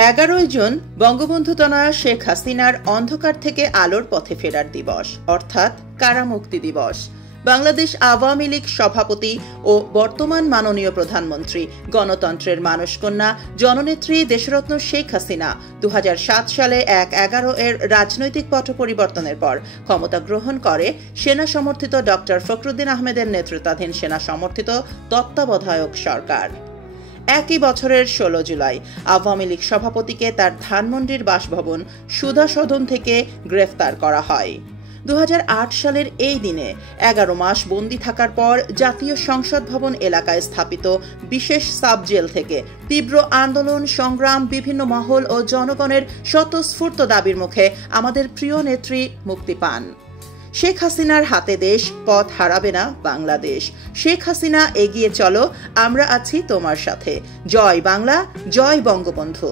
11 June Bangabandhu তনয়া শেখ হাসিনার অন্ধকার থেকে আলোর পথে ফেরার দিবস, অর্থাৎ কারামুক্তি দিবস। বাংলাদেশ আওয়ামী লীগ সভাপতি ও বর্তমান মাননীয় প্রধানমন্ত্রী, গণতন্ত্রের মানসকন্যা, জননেত্রী দেশরত্ন শেখ হাসিনা 2007 সালে 1/11 এর রাজনৈতিক পট পরিবর্তনের পর ক্ষমতা গ্রহণ করে সেনা সমর্থিত ডক্টর ফখরুদ্দিন আহমেদের নেতৃত্বাধীন সেনা সমর্থিত তত্ত্বাবধায়ক সরকার। একই বছরের 16 জুলাই আওয়ামী লীগ সভাপতিকে তার ধানমন্ডির বাসভবন সুধা সদন থেকে গ্রেফতার করা হয়। 2008 সালের এই দিনে 11 মাস বন্দী থাকার পর জাতীয় সংসদ ভবন এলাকায় স্থাপিত বিশেষ সাব জেল থেকে তীব্র আন্দোলন সংগ্রাম, বিভিন্ন মহল ও জনগণের স্বতঃস্ফূর্ত দাবির মুখে আমাদের প্রিয় নেত্রী মুক্তি পান। শেখ হাসিনার হাতে দেশ, পথ হারাবে না বাংলাদেশ। শেখ হাসিনা, এগিয়ে চলো, আমরা আছি তোমার সাথে। জয় বাংলা, জয় বঙ্গবন্ধু।